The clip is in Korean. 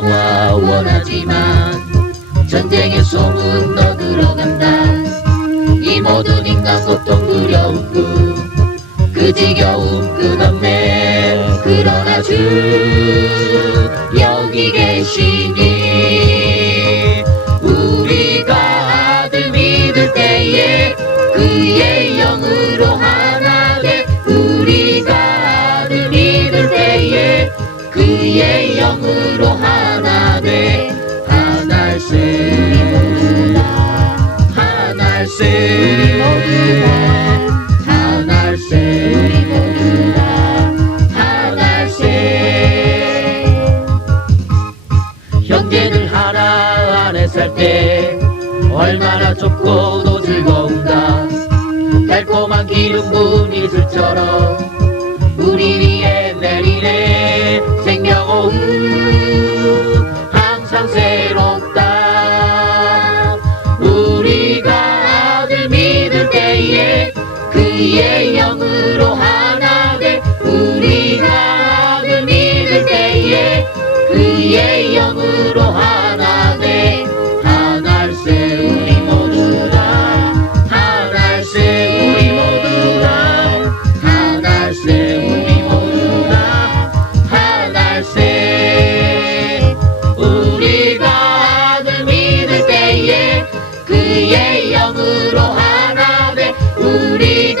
평화 원하지만 전쟁의 소문 너 들어간다. 이 모든 인간 고통 두려움 끝그 지겨움 끝없네 그러나 주 여기 계시니 하나씩. 하나씩 하나씩 형제들 하나 안에 살 때 얼마나 좋고도 즐거운가. 달콤한 기름 부은 이슬처럼 우리 위에 내리네 생명오후 그의 영으로 하나 돼 우리가 하늘 믿을 때에 그의 영으로 하나 돼 하나일세 우리 모두라 하나일세 우리 모두라 하나일세 우리 모두라 하나일세 우리가 하늘 믿을 때에 그의 영으로 하나 돼 우리가